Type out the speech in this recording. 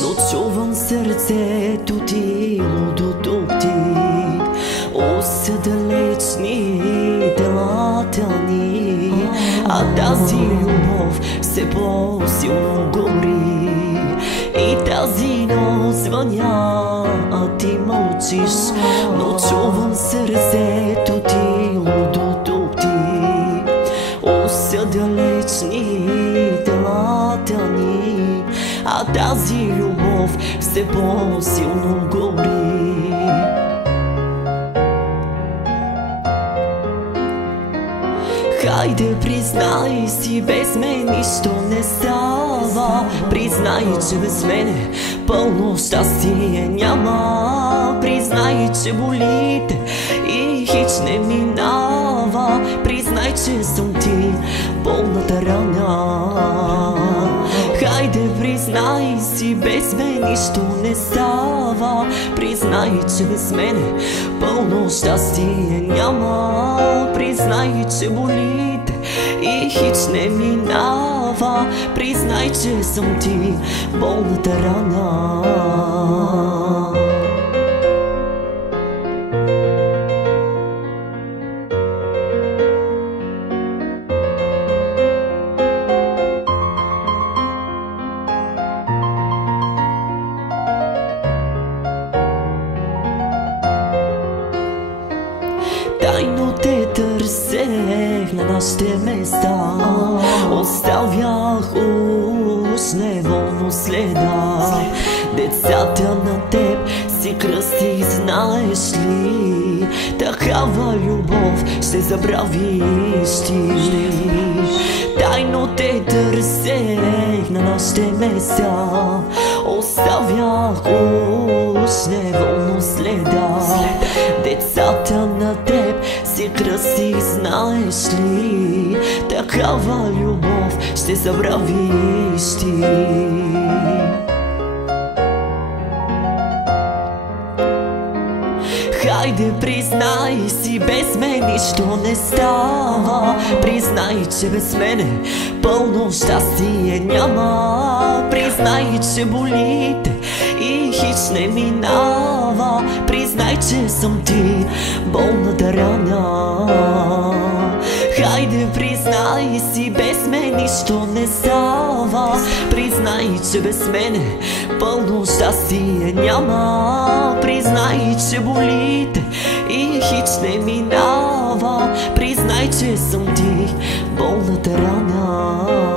но чувам сърцето ти, лудото ти. Уся далечни делата ни, а тази любов все по-силно гори. И тази нощ звъня, а ти мълчиш, но чувам сърцето ти, лудото ти. Уся далечни делата ни, а тази любов все по-силно гори. Хайде, признай си, без мен нищо не става. Признай, че без мене пълно щастие няма. Признай, че болите и хич не минава. Признай, че съм ти болната рана. Хайде, признай си, без мен нищо не става. Признай, че без мене пълно щастие няма. Признай, че болите и хич не минава. Признай, че съм ти болната рана. Тайно те търсех на нашите места, оставях уж неволно следа. Децата на теб си кръстих, знаеш ли? Такава любов ще забравиш ти. Тайно те търсех на нашите места, оставях уж неволно следа. Децата на теб си кръстих, знаеш ли? Такава любов ще забравиш ти. Хайде, признай си, без мен нищо не става. Признай, че без мене пълно щастие няма. Признай, че болите и хич не минава. Признай, че съм ти болната рана. Хайде, признай си, без мен нищо не става. Признай, че без мене пълно щастие няма. Признай, че болите и хич не минава. Признай, че съм ти болната рана.